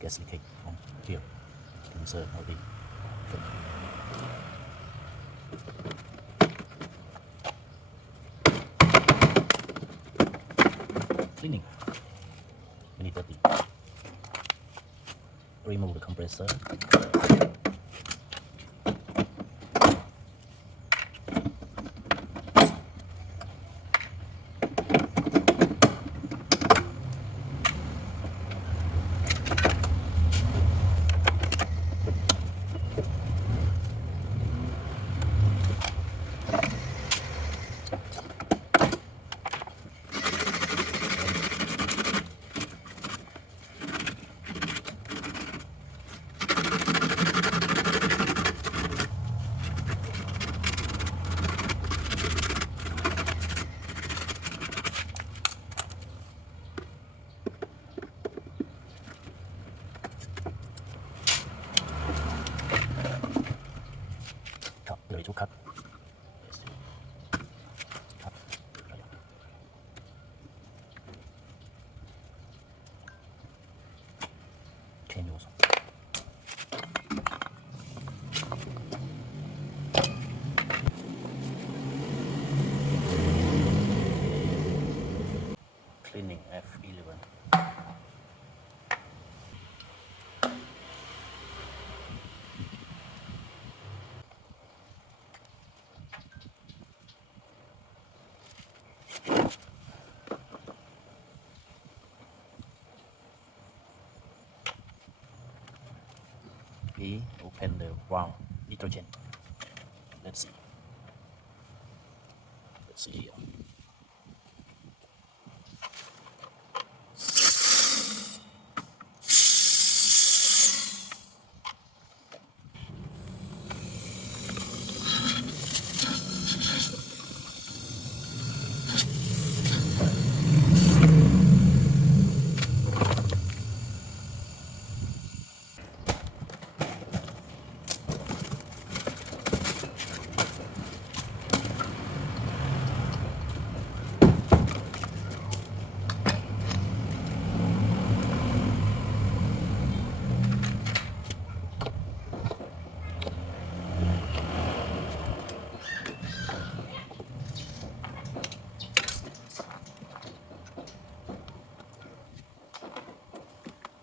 gas leakage from here. Insert all the cleaning. Immediately remove the compressor. Cut, the little cut. Cut. Change also. Cleaning F11. We open the valve nitrogen. Let's see. Let's see here.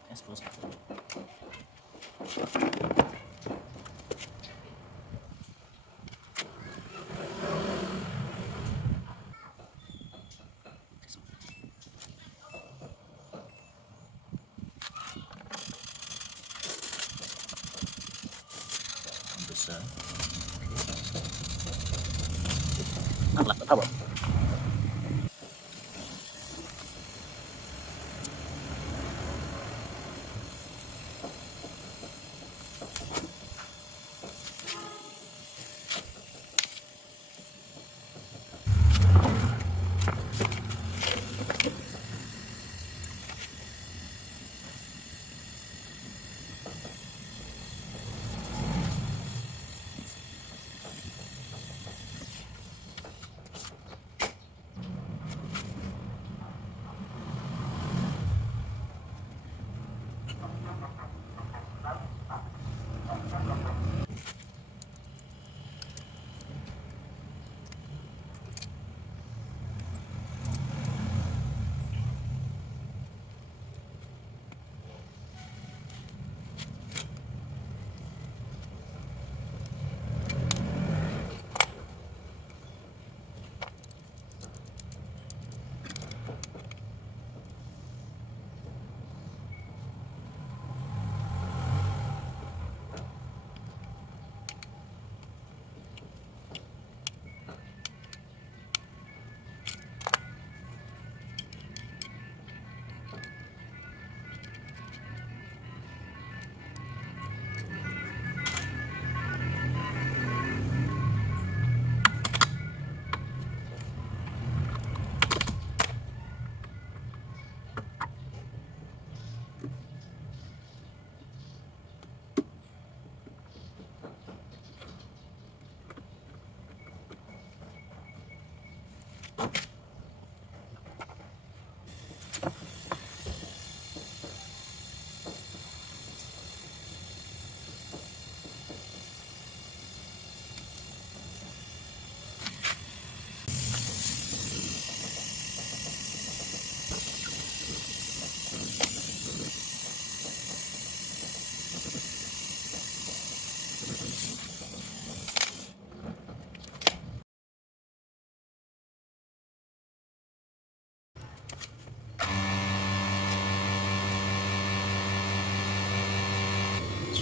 That's first. Besar. Angkat power.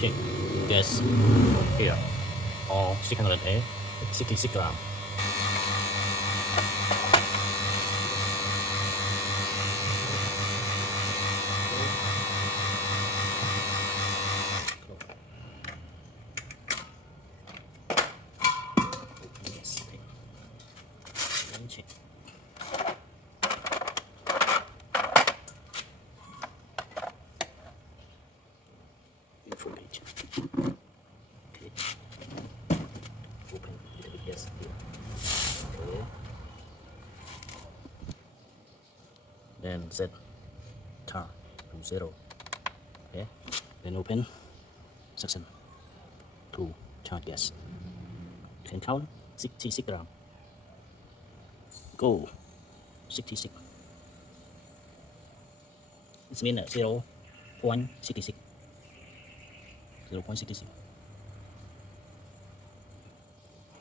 check gas here. All 608, 66 gram. Check. Full page. Okay. Open a little bit, yes, here. Okay. Then set tar to 0. Okay. Then open section 2 charge gas. You can count 66 gram. Go 66. It means 0.66. 0.66.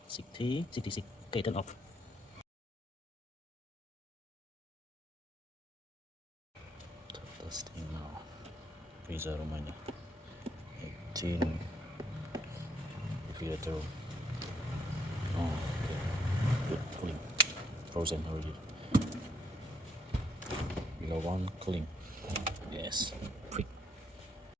66. Okay, turn off. Testing now. Freezer Romania. 18. Refrigerator. Oh, okay. Good cooling. Frozen already. Below 1 cooling. Yes. Quick.